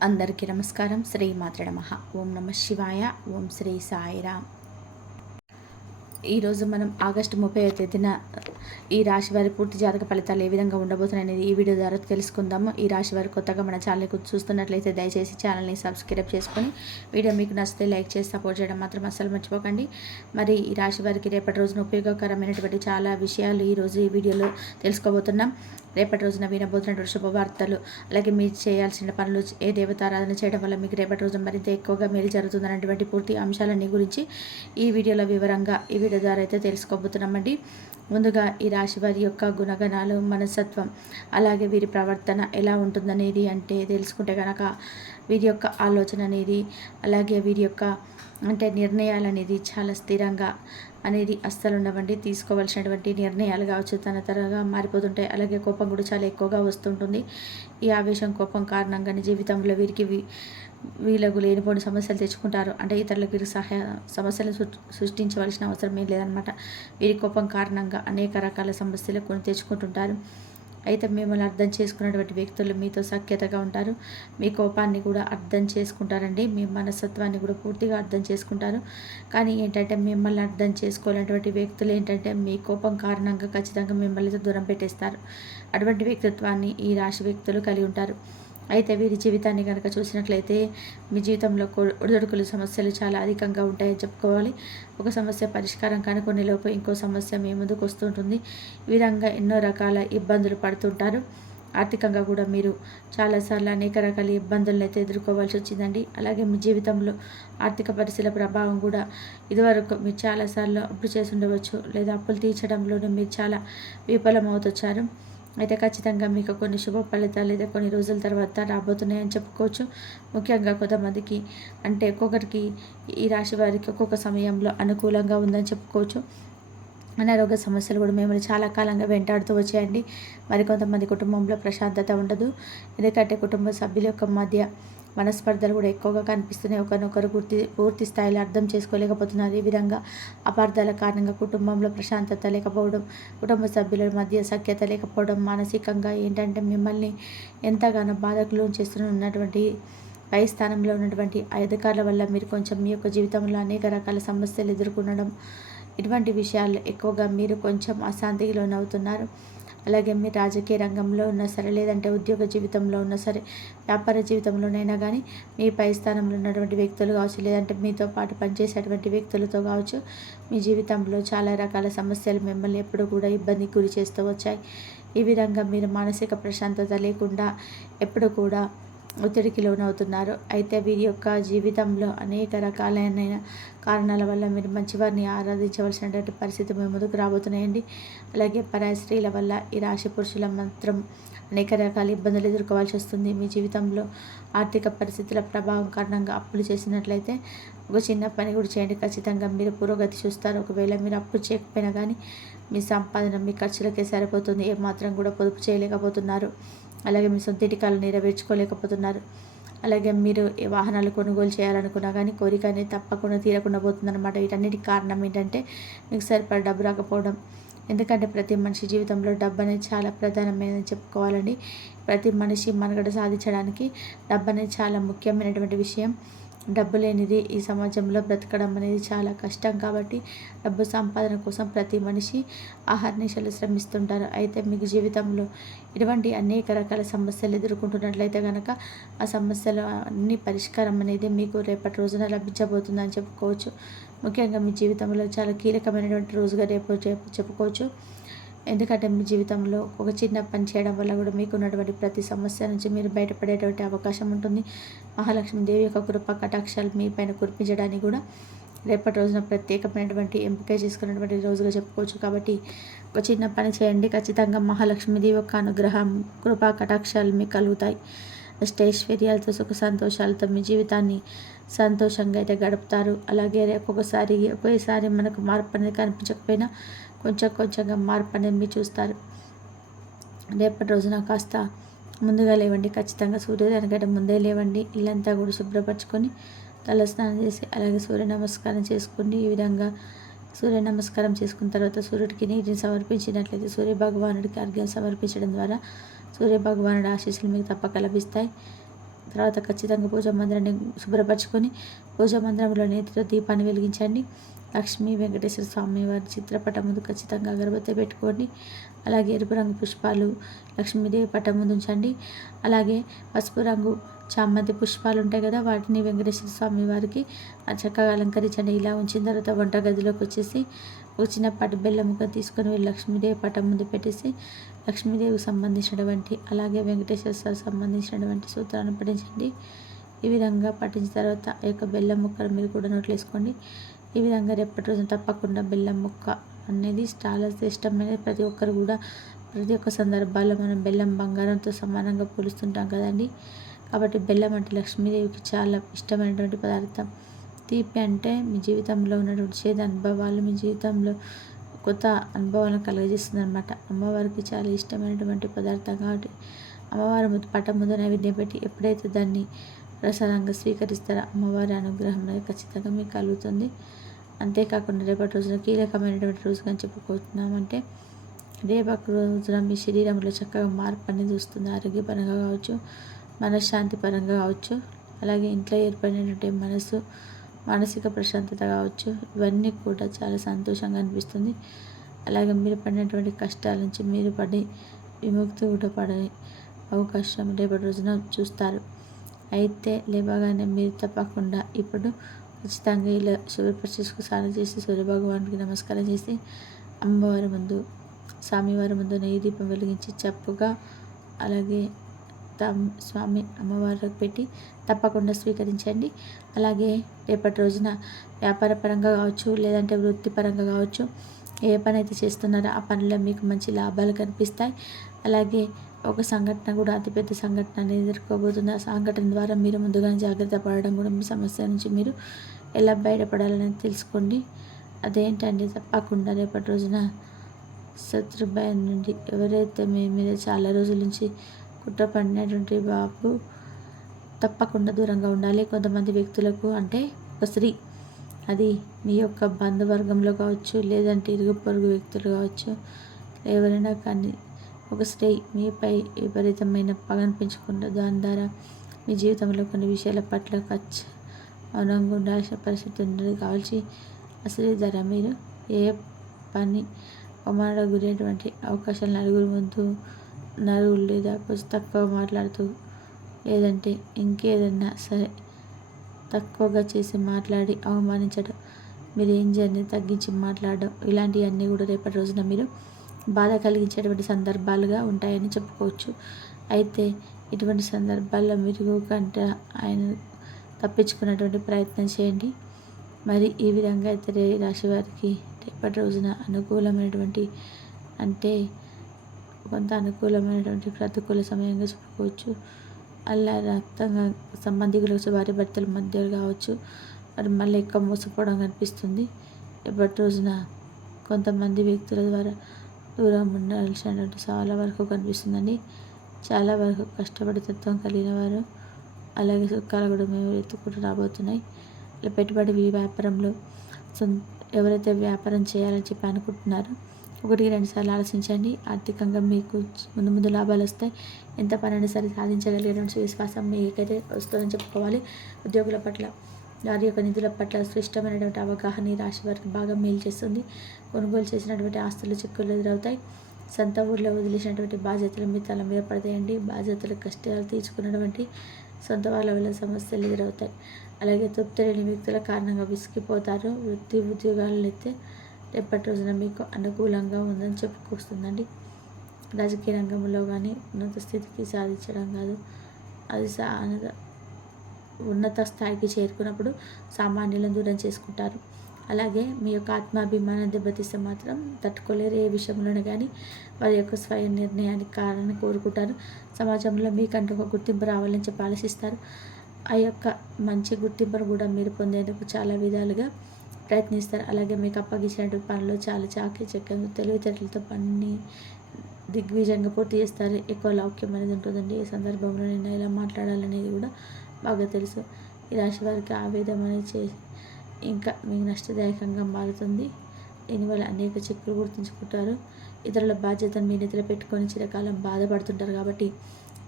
అందరికీ నమస్కారం. శ్రీ మాత్ర నమః. ఓం నమ శివాయ. ఓం శ్రీ సాయిరామ్. ఈరోజు మనం ఆగస్టు 30వ తేదీన ఈ రాశి వారి పూర్తి జాతక ఫలితాలు ఏ విధంగా ఉండబోతున్నాయి అనేది ఈ వీడియో ద్వారా తెలుసుకుందాము. ఈ రాశి వారు కొత్తగా మన ఛానల్ని చూస్తున్నట్లయితే దయచేసి ఛానల్ని సబ్స్క్రైబ్ చేసుకొని వీడియో మీకు నచ్చితే లైక్ చేసి సపోర్ట్ చేయడం మాత్రం అస్సలు మర్చిపోకండి. మరి ఈ రాశి వారికి రేపటి రోజున ఉపయోగకరమైనటువంటి చాలా విషయాలు ఈరోజు ఈ వీడియోలో తెలుసుకోబోతున్నాం. రేపటి రోజున వినబోతున్నటువంటి శుభవార్తలు, అలాగే మీరు చేయాల్సిన పనులు, ఏ దేవతారాధన చేయడం వల్ల మీకు రేపటి రోజున మరింత ఎక్కువగా మేలు జరుగుతుందన్నటువంటి పూర్తి అంశాలన్నీ గురించి ఈ వీడియోలో వివరంగా ఈ వీడియో ద్వారా అయితే తెలుసుకోబోతున్నామండి. ముందుగా ఈ రాశి వారి యొక్క గుణగణాలు, మనస్తత్వం, అలాగే వీరి ప్రవర్తన ఎలా ఉంటుందనేది అంటే తెలుసుకుంటే కనుక వీరి యొక్క ఆలోచన అనేది, అలాగే వీరి యొక్క నిర్ణయాలు అనేది చాలా స్థిరంగా అనేది అస్సలు ఉండవండి. తీసుకోవాల్సినటువంటి నిర్ణయాలు కావచ్చు తన తరగా మారిపోతుంటాయి. అలాగే కోపం కూడా చాలా ఎక్కువగా వస్తుంటుంది. ఈ ఆవేశం, కోపం కారణంగానే జీవితంలో వీరికి వీళ్ళకు లేనిపోని సమస్యలు తెచ్చుకుంటారు. ఇతరులకు వీరికి సమస్యలు సృష్టించవలసిన అవసరం ఏం లేదనమాట. వీరి కోపం కారణంగా అనేక రకాల సమస్యలు కొని తెచ్చుకుంటుంటారు. అయితే మిమ్మల్ని అర్థం చేసుకున్నటువంటి వ్యక్తులు మీతో సఖ్యతగా ఉంటారు. మీ కోపాన్ని కూడా అర్థం చేసుకుంటారండి. మీ మనస్తత్వాన్ని కూడా పూర్తిగా అర్థం చేసుకుంటారు. కానీ మిమ్మల్ని అర్థం చేసుకోలేనటువంటి వ్యక్తులు మీ కోపం కారణంగా ఖచ్చితంగా మిమ్మల్ని దూరం పెట్టేస్తారు. అటువంటి వ్యక్తిత్వాన్ని ఈ రాశి వ్యక్తులు కలిగి ఉంటారు. అయితే వీరి జీవితాన్ని కనుక చూసినట్లయితే మీ జీవితంలో ఒడిదుడుకులు, సమస్యలు చాలా అధికంగా ఉంటాయని చెప్పుకోవాలి. ఒక సమస్య పరిష్కారం కనుక్కునే లోపు ఇంకో సమస్య మీ ముందుకు వస్తుంటుంది. ఈ విధంగా ఎన్నో రకాల ఇబ్బందులు పడుతుంటారు. ఆర్థికంగా కూడా మీరు చాలాసార్లు అనేక రకాల ఇబ్బందులను అయితే ఎదుర్కోవాల్సి వచ్చిందండి. అలాగే మీ జీవితంలో ఆర్థిక పరిస్థితుల ప్రభావం కూడా ఇదివరకు మీరు చాలాసార్లు అప్పులు చేసి ఉండవచ్చు, లేదా అప్పులు తీర్చడంలోనే మీరు చాలా విఫలమవుతొచ్చారు. అయితే ఖచ్చితంగా మీకు కొన్ని శుభ ఫలితాలు లేదా కొన్ని రోజుల తర్వాత రాబోతున్నాయని చెప్పుకోవచ్చు. ముఖ్యంగా కొంతమందికి ఒక్కొక్కరికి ఈ రాశి వారికి ఒక్కొక్క సమయంలో అనుకూలంగా ఉందని చెప్పుకోవచ్చు. అనారోగ్య సమస్యలు కూడా మిమ్మల్ని చాలా కాలంగా వెంటాడుతూ వచ్చాయండి. మరికొంతమంది కుటుంబంలో ప్రశాంతత ఉండదు. ఎందుకంటే కుటుంబ సభ్యుల యొక్క మధ్య మనస్పర్ధలు కూడా ఎక్కువగా కనిపిస్తున్నాయి. ఒకరినొకరు పూర్తి స్థాయిలో అర్థం చేసుకోలేకపోతున్నారు. ఈ విధంగా అపార్థాల కారణంగా కుటుంబంలో ప్రశాంతత లేకపోవడం, కుటుంబ సభ్యుల మధ్య సఖ్యత లేకపోవడం, మానసికంగా మిమ్మల్ని ఎంతగానో బాధకు లోన్ చేస్తున్నటువంటి పై స్థానంలో ఉన్నటువంటి అధికారుల వల్ల మీరు కొంచెం మీ యొక్క జీవితంలో అనేక రకాల సమస్యలు ఎదుర్కొనడం, ఇటువంటి విషయాల్లో ఎక్కువగా మీరు కొంచెం అశాంతికి లోనవుతున్నారు. అలాగే మీరు రాజకీయ రంగంలో ఉన్నా సరే, లేదంటే ఉద్యోగ జీవితంలో ఉన్నా సరే, వ్యాపార జీవితంలోనైనా కానీ మీ పై స్థానంలో ఉన్నటువంటి వ్యక్తులు కావచ్చు, లేదంటే మీతో పాటు పనిచేసేటువంటి వ్యక్తులతో కావచ్చు, మీ జీవితంలో చాలా రకాల సమస్యలు మిమ్మల్ని ఎప్పుడూ కూడా ఇబ్బందికి గురి చేస్తూ వచ్చాయి. ఈ విధంగా మీరు మానసిక ప్రశాంతత లేకుండా ఎప్పుడు కూడా ఒత్తిడికి లోనవుతున్నారు. అయితే వీరి యొక్క జీవితంలో అనేక రకాలైన కారణాల వల్ల మీరు మంచివారిని ఆరాధించవలసినటువంటి పరిస్థితి మీ ముందుకు రాబోతున్నాయండి. అలాగే పరాయి స్త్రీల వల్ల ఈ రాశి పురుషుల మాత్రం అనేక రకాల ఇబ్బందులు ఎదుర్కోవాల్సి వస్తుంది. మీ జీవితంలో ఆర్థిక పరిస్థితుల ప్రభావం కారణంగా అప్పులు చేసినట్లయితే ఒక చిన్న పని కూడా చేయండి, ఖచ్చితంగా మీరు పురోగతి చూస్తారు. ఒకవేళ మీరు అప్పు చేయకపోయినా కానీ మీ సంపాదన మీ ఖర్చులకే సరిపోతుంది. ఏమాత్రం కూడా పొదుపు చేయలేకపోతున్నారు. అలాగే మీ సొంత ఇటికాలు నెరవేర్చుకోలేకపోతున్నారు. అలాగే మీరు ఏ వాహనాలు కొనుగోలు చేయాలనుకున్నా కానీ కోరిక అనేది తప్పకుండా తీరకుండా పోతుందన్నమాట. వీటన్నిటికి కారణం మీకు సరిపడా డబ్బు రాకపోవడం. ఎందుకంటే ప్రతి మనిషి జీవితంలో డబ్బు అనేది చాలా ప్రధానమైనదని చెప్పుకోవాలండి. ప్రతి మనిషి మనుగడ సాధించడానికి డబ్బు అనేది చాలా ముఖ్యమైనటువంటి విషయం. డబ్బు లేనిది ఈ సమాజంలో బ్రతకడం అనేది చాలా కష్టం. కాబట్టి డబ్బు సంపాదన కోసం ప్రతి మనిషి అహర్నిశలు శ్రమిస్తుంటారు. అయితే మీకు జీవితంలో ఇటువంటి అనేక రకాల సమస్యలు ఎదుర్కొంటున్నట్లయితే కనుక ఆ సమస్యలు అన్ని పరిష్కారం అనేది మీకు రేపటి రోజున లభించబోతుందని చెప్పుకోవచ్చు. ముఖ్యంగా మీ జీవితంలో చాలా కీలకమైనటువంటి రోజుగా రేపు చెప్పుకోవచ్చు. ఎందుకంటే మీ జీవితంలో ఒక చిన్న పని చేయడం వల్ల కూడా మీకు ఉన్నటువంటి ప్రతి సమస్య నుంచి మీరు బయటపడేటువంటి అవకాశం ఉంటుంది. మహాలక్ష్మీదేవి యొక్క కృప కటాక్షాలు మీ పైన కురిపించడానికి కూడా రేపటి రోజున ప్రత్యేకమైనటువంటి ఎంపిక చేసుకున్నటువంటి రోజుగా చెప్పుకోవచ్చు. కాబట్టి ఒక చిన్న పని చేయండి, ఖచ్చితంగా మహాలక్ష్మీదేవి యొక్క అనుగ్రహం, కృపా కటాక్షాలు మీకు కలుగుతాయి. అష్టైశ్వర్యాలతో, సుఖ సంతోషాలతో మీ జీవితాన్ని సంతోషంగా అయితే గడుపుతారు. అలాగే ఒకేసారి మనకు మార్పు అనేది కనిపించకపోయినా కొంచెంగా మార్పు అనేది మీరు చూస్తారు. రేపటి రోజున కాస్త ముందుగా లేవండి, ఖచ్చితంగా సూర్యోదయానికంటే ముందే లేవండి. ఇల్లంతా కూడా శుభ్రపరచుకొని తల స్నానం చేసి అలాగే సూర్య నమస్కారం చేసుకోండి. ఈ విధంగా సూర్య నమస్కారం చేసుకున్న తర్వాత సూర్యుడికి నీటిని సమర్పించినట్లయితే, సూర్య భగవానుడికి అర్ఘ్యం సమర్పించడం ద్వారా సూర్య భగవానుడి ఆశీస్సులు మీకు తప్పక లభిస్తాయి. తర్వాత ఖచ్చితంగా పూజా మందిరాన్ని శుభ్రపరచుకొని పూజా మందిరంలో నేతితో దీపాన్ని వెలిగించండి. లక్ష్మీ వెంకటేశ్వర స్వామి వారి చిత్రపటం ముందు ఖచ్చితంగా అగరబత్తి పెట్టుకోండి. అలాగే ఎరుపు రంగు పుష్పాలు లక్ష్మీదేవి పటం ముందు ఉంచండి. అలాగే పసుపు రంగు చామంతి పుష్పాలు ఉంటాయి కదా, వాటిని వెంకటేశ్వర స్వామి వారికి చక్కగా అలంకరించండి. ఇలా ఉంచిన తర్వాత వంట గదిలోకి వచ్చేసి ఒక చిన్నపాటి బెల్లం ముక్క తీసుకొని వెళ్ళి లక్ష్మీదేవి పటం ముందు పెట్టేసి లక్ష్మీదేవికి సంబంధించినటువంటి అలాగే వెంకటేశ్వర స్వామి సంబంధించినటువంటి సూత్రాలను పఠించండి. ఈ విధంగా పఠించిన తర్వాత ఈ యొక్క బెల్లం ముక్కలు మీరు కూడా నోట్లు వేసుకోండి. ఈ విధంగా రేపటి రోజున తప్పకుండా బెల్లం ముక్క అనేది చాలా శ్రేష్టమైనది. ప్రతి ఒక్కరు కూడా ప్రతి ఒక్క సందర్భాల్లో మనం బెల్లం బంగారంతో సమానంగా పోలుస్తుంటాం కదండి. కాబట్టి బెల్లం అంటే లక్ష్మీదేవికి చాలా ఇష్టమైనటువంటి పదార్థం. తీపి అంటే మీ జీవితంలో ఉన్నటువంటి చేదు అనుభవాలు మీ జీవితంలో కొత్త అనుభవాలను కలుగజేస్తుంది అనమాట. అమ్మవారికి చాలా ఇష్టమైనటువంటి పదార్థం కాబట్టి అమ్మవారి పటం ముందు నైవేద్యం పెట్టి ఎప్పుడైతే దాన్ని ప్రసాదంగా స్వీకరిస్తారో అమ్మవారి అనుగ్రహం అనేది ఖచ్చితంగా మీకు కలుగుతుంది. అంతేకాకుండా రేపటి రోజున కీలకమైనటువంటి రోజుగా అని చెప్పుకుంటున్నామంటే రేపటి రోజున మీ శరీరంలో చక్కగా మార్పు అనేది వస్తుంది. ఆరోగ్యపరంగా కావచ్చు, మనశ్శాంతి పరంగా కావచ్చు, అలాగే ఇంట్లో ఏర్పడినటువంటి మానసిక ప్రశాంతత కావచ్చు, ఇవన్నీ కూడా చాలా సంతోషంగా అనిపిస్తుంది. అలాగే మీరు పడినటువంటి కష్టాల నుంచి మీరు పడి విముక్తి కూడా పడే అవకాశం రేపటి రోజున చూస్తారు. అయితే లేవగానే మీరు తప్పకుండా ఇప్పుడు ఖచ్చితంగా ఇలా శుభ్రపరిచేసుకు స్నానం చేసి సూర్యభగవానికి నమస్కారం చేసి అమ్మవారి ముందు స్వామివారి ముందు నెయ్యి దీపం వెలిగించి చప్పుగా అలాగే స్వామి అమ్మవారికి పెట్టి తప్పకుండా స్వీకరించండి. అలాగే రేపటి రోజున వ్యాపార పరంగా కావచ్చు, లేదంటే వృత్తిపరంగా కావచ్చు, ఏ పని అయితే చేస్తున్నారో ఆ పనిలో మీకు మంచి లాభాలు కనిపిస్తాయి. అలాగే ఒక సంఘటన కూడా అతిపెద్ద సంఘటన అనేది ఎదుర్కోబోతుంది. ఆ సంఘటన ద్వారా మీరు ముందుగానే జాగ్రత్త పడడం కూడా మీ సమస్య నుంచి మీరు ఎలా బయటపడాలనేది తెలుసుకోండి. అదేంటంటే తప్పకుండా రేపటి రోజున శత్రుభయం నుండి ఎవరైతే మీ మీద చాలా రోజుల నుంచి కుట్ర పడినటువంటి బాబు తప్పకుండా దూరంగా ఉండాలి. కొంతమంది వ్యక్తులకు అంటే ఒక స్త్రీ, అది మీ యొక్క బంధువర్గంలో కావచ్చు, లేదంటే ఇరుగు పొరుగు వ్యక్తులు కావచ్చు, ఎవరైనా కానీ ఒక స్త్రీ మీపై విపరీతమైన పగను పెంచుకుంటే దాని ద్వారా మీ జీవితంలో కొన్ని విషయాల పట్ల మౌనంగా ఉండాల్సిన పరిస్థితి ఉండదు. కావాల్సి అసలు ధర మీరు ఏ పని అవమానాలకు గురైనటువంటి అవకాశాలు నలుగురు లేదా కొంచెం తక్కువ మాట్లాడుతూ లేదంటే ఇంకేదన్నా సరే తక్కువగా చేసి మాట్లాడి అవమానించడం, మీరు ఏం చేయాలని తగ్గించి మాట్లాడడం, ఇలాంటివన్నీ కూడా రేపటి రోజున మీరు బాధ కలిగించేటువంటి సందర్భాలుగా ఉంటాయని చెప్పుకోవచ్చు. అయితే ఇటువంటి సందర్భాల్లో మీరు కంట ఆయన తప్పించుకున్నటువంటి ప్రయత్నం చేయండి. మరి ఈ విధంగా అయితే రాశి వారికి రేపటి రోజున అనుకూలమైనటువంటి అంటే కొంత అనుకూలమైనటువంటి ప్రతికూల సమయంగా చెప్పుకోవచ్చు. అలా రక్తంగా సంబంధికులకు భార్య భర్తల మధ్య కావచ్చు, మరి మళ్ళీ ఎక్కువ మోసపోవడం కనిపిస్తుంది. రేపటి రోజున కొంతమంది వ్యక్తుల ద్వారా దూరం ఉండాల్సినటువంటి చాలా వరకు కనిపిస్తుందండి. చాలా వరకు కష్టపడి తత్వం కలిగిన వారు అలాగే సుఖాలు కూడా మేము ఎత్తుకుంటూ రాబోతున్నాయి. ఇలా పెట్టుబడి వ్యాపారంలో ఎవరైతే వ్యాపారం చేయాలని చెప్పి అనుకుంటున్నారో 1-2 సార్లు ఆలోచించండి. ఆర్థికంగా మీకు ముందు లాభాలు వస్తాయి. ఎంత పనైనా సరే సాధించగలిగేటువంటి విశ్వాసం మీకైతే వస్తుందని చెప్పుకోవాలి. ఉద్యోగుల పట్ల వారి యొక్క నిధుల పట్ల స్పష్టమైనటువంటి అవగాహన ఈ రాశి వారికి బాగా మేలు చేస్తుంది. కొనుగోలు చేసినటువంటి ఆస్తులు చిక్కులు ఎదురవుతాయి. సొంత ఊళ్ళో వదిలేసినటువంటి బాధ్యతలు మీ తల మీద పడతాయండి. బాధ్యతలు కష్టాలు తీర్చుకున్నటువంటి సొంత వాళ్ళ వల్ల సమస్యలు ఎదురవుతాయి. అలాగే తృప్తి లేని వ్యక్తుల కారణంగా విసిగిపోతారు. వృత్తి ఉద్యోగాలను అయితే రేపటి రోజున మీకు అనుకూలంగా ఉందని చెప్పుకొస్తుందండి. రాజకీయ రంగంలో కానీ ఉన్నత స్థితికి సాధించడం కాదు, అది ఉన్నత స్థాయికి చేరుకున్నప్పుడు సామాన్యులను దూరం చేసుకుంటారు. అలాగే మీ యొక్క ఆత్మాభిమానం దెబ్బతీస్తే మాత్రం తట్టుకోలేరు. ఏ విషయంలోనే కానీ వారి యొక్క స్వయం నిర్ణయానికి కారణాన్ని కోరుకుంటారు. సమాజంలో మీకంటూ ఒక గుర్తింపు రావాలని చెప్పి ఆలోచిస్తారు. ఆ యొక్క మంచి గుర్తింపును కూడా మీరు పొందేందుకు చాలా విధాలుగా ప్రయత్నిస్తారు. అలాగే మీకు అప్పగించినటువంటి పనులు చాలా చాకచక్యంగా తెలివితేటలతో పని దిగ్విజయంగా పూర్తి చేస్తారు. ఎక్కువ లౌక్యం అనేది ఉంటుందండి. ఈ సందర్భంలో నేను ఎలా మాట్లాడాలనేది కూడా బాగా తెలుసు. ఈ రాశి వారికి ఆవేదన అనేది ఇంకా మీకు నష్టదాయకంగా మారుతుంది. దీనివల్ల అనేక చిక్కులు గుర్తుంచుకుంటారు. ఇతరుల బాధ్యతను మీ నెత్తిలో పెట్టుకొని చిరకాలం బాధపడుతుంటారు. కాబట్టి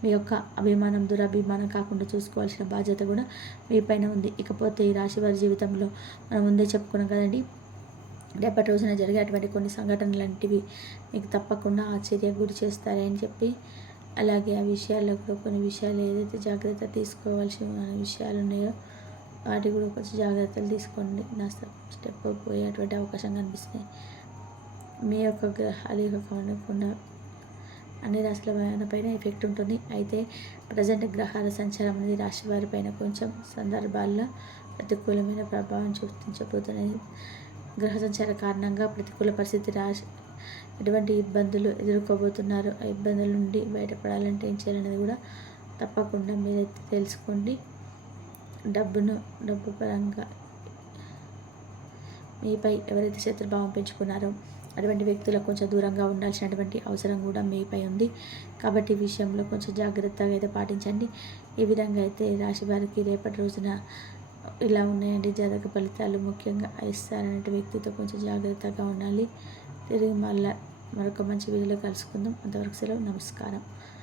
మీ యొక్క అభిమానం దురభిమానం కాకుండా చూసుకోవాల్సిన బాధ్యత కూడా మీ పైన ఉంది. ఇకపోతే ఈ రాశి వారి జీవితంలో మనం ముందే చెప్పుకున్నాం కదండి, రేపటి రోజున జరిగేటువంటి కొన్ని సంఘటనలు లాంటివి మీకు తప్పకుండా ఆశ్చర్యకు గురి చేస్తారని చెప్పి, అలాగే ఆ విషయాల్లో కూడా కొన్ని విషయాలు ఏదైతే జాగ్రత్త తీసుకోవాల్సిన విషయాలు ఉన్నాయో వాటి కూడా కొంచెం జాగ్రత్తలు తీసుకోండి. నా స్టెప్ పోయేటువంటి అవకాశం కనిపిస్తున్నాయి. మీ యొక్క గ్రహాలు కాకుండా అన్ని రాశుల పైన ఎఫెక్ట్ ఉంటుంది. అయితే ప్రజెంట్ గ్రహాల సంచారం అనేది రాశి వారి పైన కొంచెం సందర్భాల్లో ప్రతికూలమైన ప్రభావం చూపించబోతున్నది. గ్రహ సంచార కారణంగా ప్రతికూల పరిస్థితి రాశి ఎటువంటి ఇబ్బందులు ఎదుర్కోబోతున్నారు, ఆ ఇబ్బందుల నుండి బయటపడాలంటే ఏం చేయాలనేది కూడా తప్పకుండా మీరైతే తెలుసుకోండి. డబ్బు పరంగా మీపై ఎవరైతే శత్రుభావం పెంచుకున్నారో అటువంటి వ్యక్తులకు కొంచెం దూరంగా ఉండాల్సినటువంటి అవసరం కూడా మీపై ఉంది. కాబట్టి ఈ విషయంలో కొంచెం జాగ్రత్తగా అయితే పాటించండి. ఈ విధంగా అయితే రాశి వారికి రేపటి రోజున ఇలా ఉన్నాయండి జాతక ఫలితాలు. ముఖ్యంగా ఇస్తారనే వ్యక్తితో కొంచెం జాగ్రత్తగా ఉండాలి. తిరిగి మరొక మంచి వీడియోలో కలుసుకుందాం. అంతవరకు సెలవు. నమస్కారం.